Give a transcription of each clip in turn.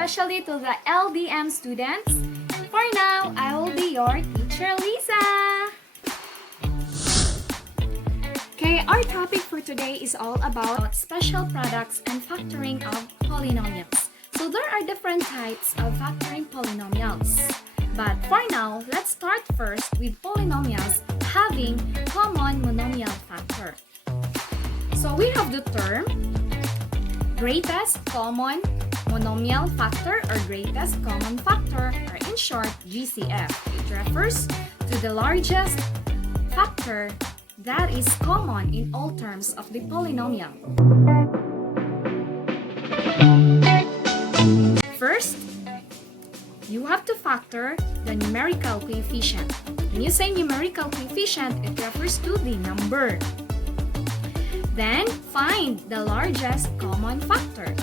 especially to the LDM students. For now, I will be your teacher, Lisa. Okay, our topic for today is all about special products and factoring of polynomials. So there are different types of factoring polynomials. But for now, let's start first with polynomials having common monomial factor. So we have the term greatest common monomial factor or greatest common factor, or in short, GCF. It refers to the largest factor that is common in all terms of the polynomial. First, you have to factor the numerical coefficient. When you say numerical coefficient, it refers to the number. Then, find the largest common factor.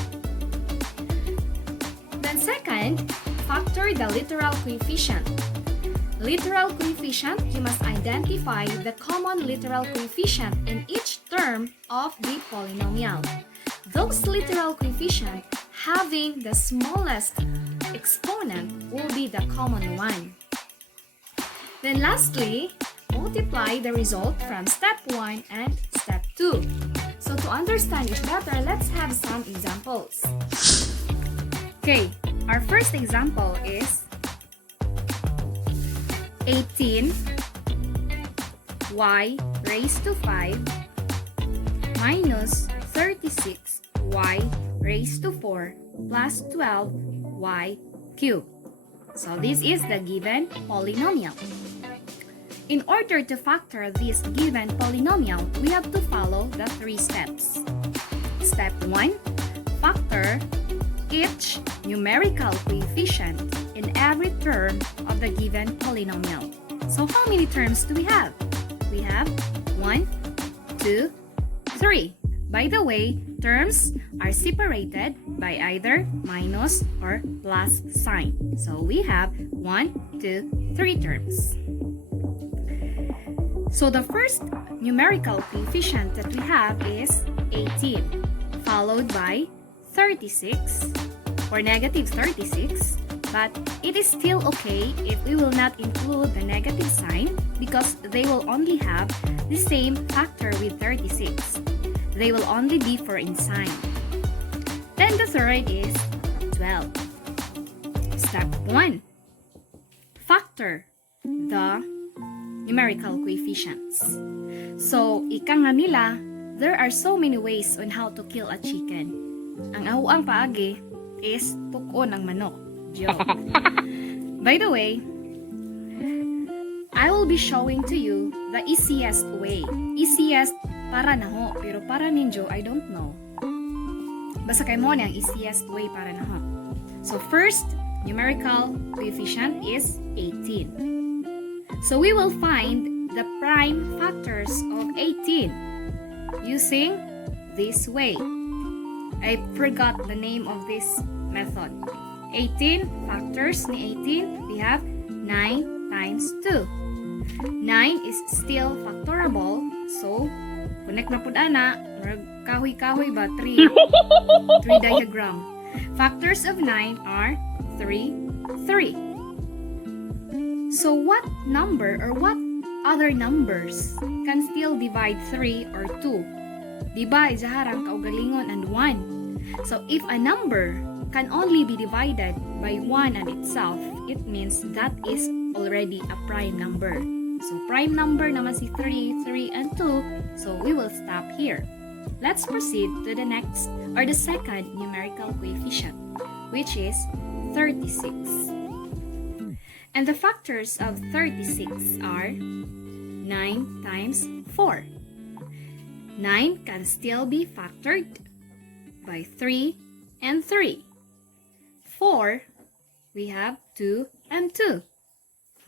Then second, factor the literal coefficient. Literal coefficient, you must identify the common literal coefficient in each term of the polynomial. Those literal coefficient having the smallest exponent will be the common one. Then lastly, multiply the result from step 1 and step 2. So to understand it better, let's have some examples. Okay, our first example is 18 y raised to 5 minus 36 y raised to 4 plus 12 y cubed. So this is the given polynomial. In order to factor this given polynomial, we have to follow the 3 steps. Step 1, factor each numerical coefficient in every term of the given polynomial. So how many terms do we have? We have 1, 2, 3. By the way, terms are separated by either minus or plus sign. So we have 1, 2, 3 terms. So the first numerical coefficient that we have is 18, followed by 36 or negative 36, but it is still okay if we will not include the negative sign because they will only have the same factor with 36. They will only differ in sign. Then the third is 12. Step 1. Factor the numerical coefficients. So, ika nga nila, there are so many ways on how to kill a chicken. Ang ahuang paagi is tuko ng manok. Joke. By the way, I will be showing to you the easiest way. Easiest para na ho, pero para ninyo, I don't know. Basta kay mo ang easiest way para na ho. So first, numerical coefficient is 18. So we will find the prime factors of 18 using this way. I forgot the name of this method. 18 factors ni 18, we have 9 times 2. 9 is still factorable, so connect na po ana, kahoy-kahoy ba? 3 diagram. Factors of 9 are 3, 3. So what number or what other numbers can still divide 3 or 2? Diba, izaharang kaugalingon and 1. So if a number can only be divided by 1 and itself, it means that is already a prime number. So prime number naman si 3, 3, and 2. So we will stop here. Let's proceed to the next or the second numerical coefficient, which is 36. And the factors of 36 are 9 times 4. 9 can still be factored by 3 and 3. 4, we have 2 and 2.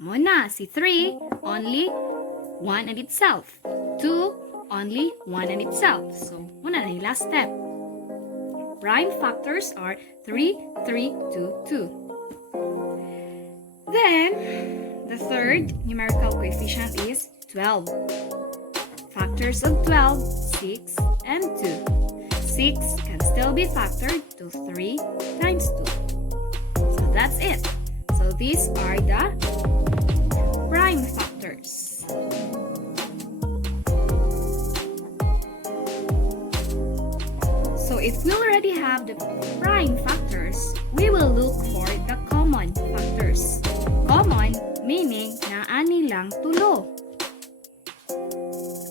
Muna, si 3, only 1 and itself. 2, only 1 and itself. So, muna na yung last step. Prime factors are 3, 3, 2, 2. Then, the third numerical coefficient is 12. Factors of 12, 6 and 2. 6 can still be factored to 3 times 2. that's it. So these are the prime factors. So if we already have the prime factors, we will look for the common factors. Common meaning na ani lang tulo.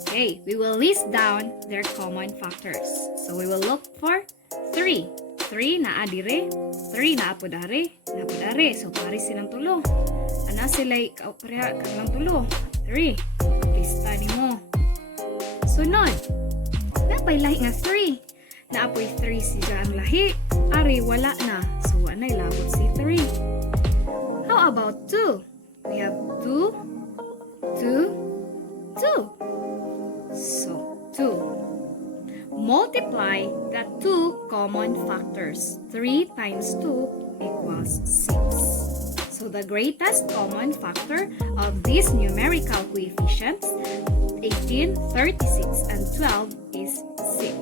Okay, we will list down their common factors. So we will look for 3. 3 na adire, 3 na apodare, na apodare. So pares silang tulo. Ana sila'y kaupra kanilang tulo. 3. Lista nimo. Sunod. Napay lahi nga 3. Naapoy 3 siya ang lahi. Ari wala na. So anay labot si 3. How about 2? We have 2, 2, 2. So 2. Multiply the 2 common factors. 3 times 2 equals 6. So the greatest common factor of these numerical coefficients, 18, 36, and 12 is 6.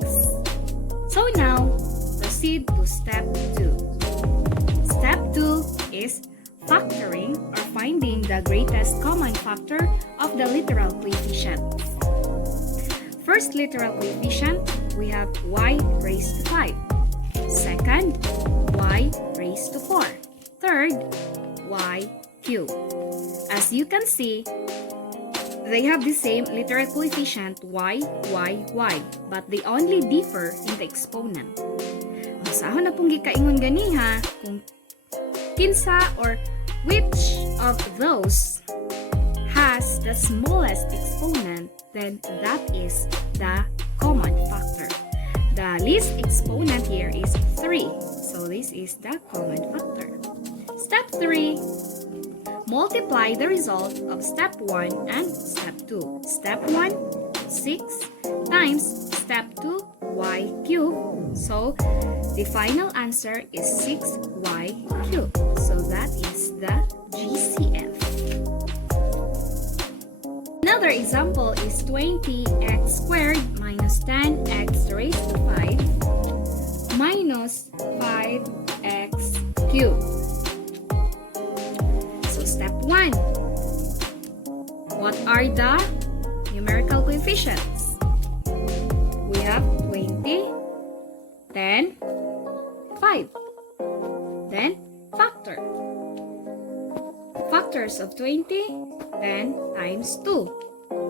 So now, proceed to step 2. Step 2 is factoring or finding the greatest common factor of the literal coefficients. First literal coefficient, we have y raised to 5. Second, y raised to 4. Third, y cubed. As you can see, they have the same literal coefficient y, but they only differ in the exponent. Masahon na pong gikaingon ganiha kung kinsa or which of those has the smallest exponent, then that is the common factor. The least exponent here is 3, so this is the common factor. Step 3, multiply the result of step 1 and step 2. Step 1, 6 times step 2, y cubed. So the final answer is 6y cubed. So that is the GCF. Another example is 20x squared minus 10x raised to 5 minus 5x cubed. So step 1. What are the numerical coefficients? We have 20, 10, 5. Then factor. Factors of 20, 10 times 2.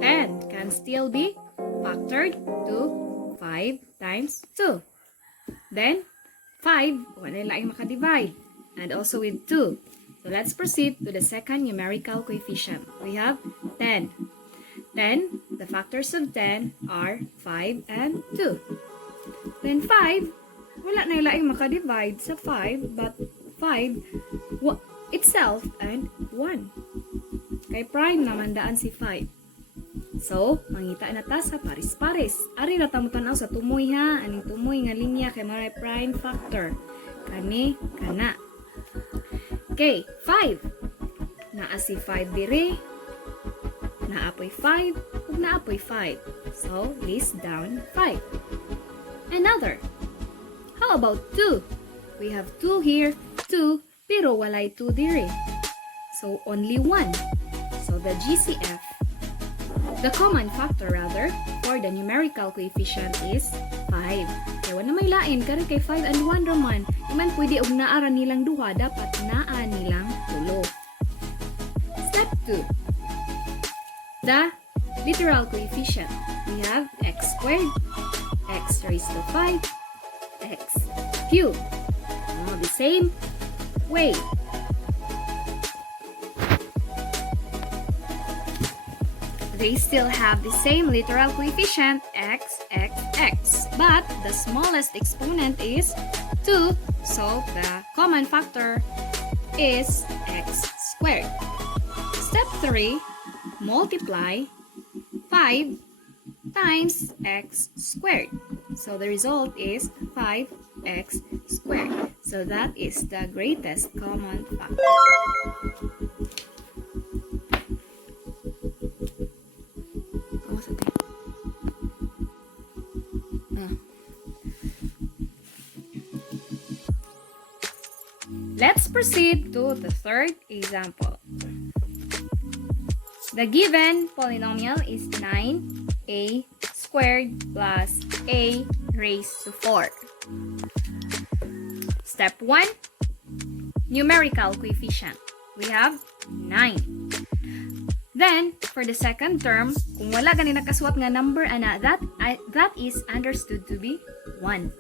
10 can still be factored to 5 times 2. Then 5, wala lang makadivide. And also with 2. So let's proceed to the second numerical coefficient. We have 10. 10, the factors of 10 are 5 and 2. Then 5, wala na lang makadivide sa 5, but 5 itself and 1. Kay prime naman daan si 5. So, mangita na ta sa paris-paris. Ari na ta mo tanaw sa tumoy ha. Aning tumoy nga linya kay maray prime factor. Kani, kana. Okay, 5. Naa si 5 dire. Naapoy 5. Ug naapoy 5. So, list down 5. Another. How about 2? We have 2 here, 2, pero walay 2 dire. So, only 1. So, the GCF, the common factor rather, for the numerical coefficient is 5. Kaya wala may lain, kari kay 5 and 1 raman. Iman pwede og naara nilang duha, dapat naa nilang tulo. Step 2. The literal coefficient. We have x squared, x raised to 5, x cubed. The same way. They still have the same literal coefficient x, but the smallest exponent is 2, so the common factor is x squared. Step 3, multiply 5 times x squared. So the result is 5x squared. So that is the greatest common factor. Let's proceed to the third example. The given polynomial is 9a squared plus a raised to 4. Step 1, numerical coefficient. We have 9. Then, for the second term, kung wala gani nakasuot nga number, ana, that is understood to be 1.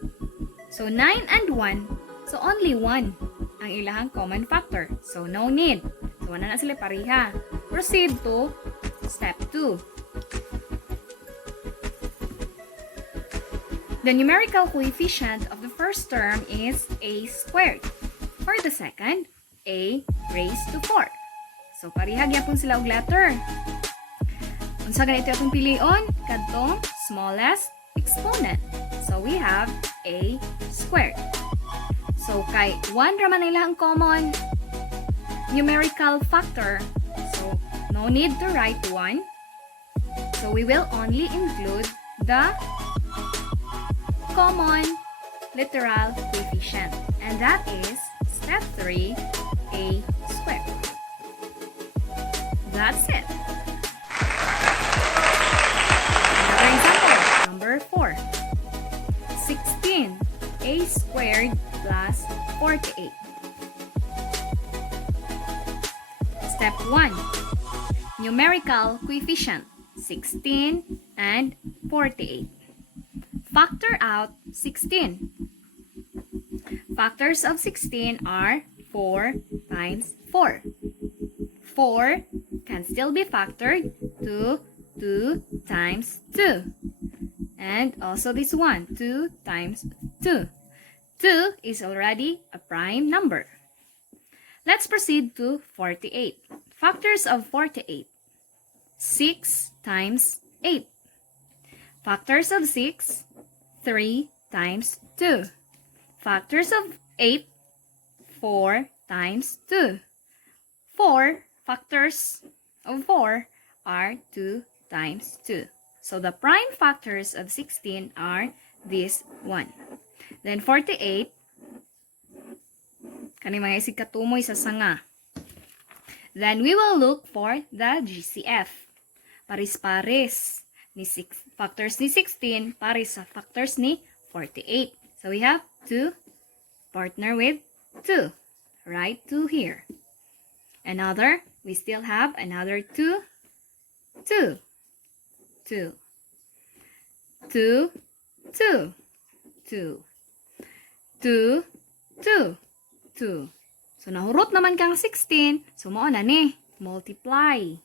So, 9 and 1, so only 1 ang ilahang common factor. So, no need. So, wala na sila pareha. Proceed to step 2. The numerical coefficient of the first term is a squared. For the second, a raised to 4. So, parihag yapon sila og letter. Unsa ganito atong pilion? Kadtong smallest exponent. So, we have a squared. So, kay 1 raman na ilang common numerical factor. So, no need to write 1. So, we will only include the common literal coefficient. And that is step 3, a squared. That's it. Another example, number 4. 16, a squared plus 48. Step 1, numerical coefficient, 16 and 48. Factor out 16. Factors of 16 are 4 times 4. 4 can still be factored to 2 times 2. And also this one, 2 times 2. 2 is already a prime number. Let's proceed to 48. Factors of 48. 6 times 8. Factors of 6, 3 times 2. Factors of 8, 4 times 2. 4 factors of 4 are 2 times 2. So the prime factors of 16 are this one. Then 48, kani mga isig katumoy sa sanga. Then we will look for the GCF. Paris-paris. Factors ni 16 pares sa factors ni 48. So we have 2 partner with 2. Right 2 here. Another, we still have another 2, 2, 2, 2, 2, 2, 2, 2, 2. So nahurot naman kang 16. So mao na ni, multiply.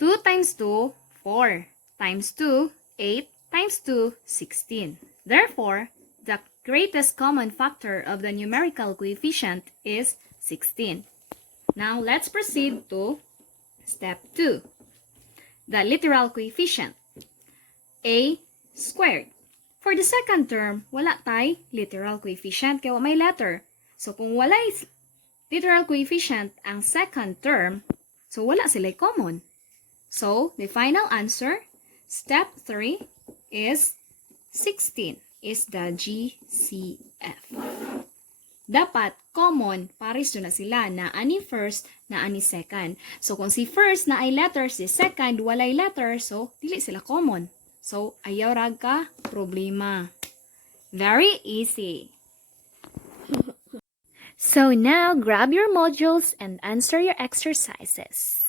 2 times 2, 4. Times 2, 8 times 2, 16. Therefore, the greatest common factor of the numerical coefficient is 16. Now, let's proceed to step 2. The literal coefficient, a squared. For the second term, wala tay literal coefficient kaya may letter. So, kung wala literal coefficient ang second term, so wala sila common. So, the final answer, step 3 is 16 is the GCF. Dapat common, pares na sila na ani first, na ani second. So, kung si first na ay letter, si second walay letter, so dili sila common. So, ayaw rag ka problema. Very easy. So now, grab your modules and answer your exercises.